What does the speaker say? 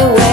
away.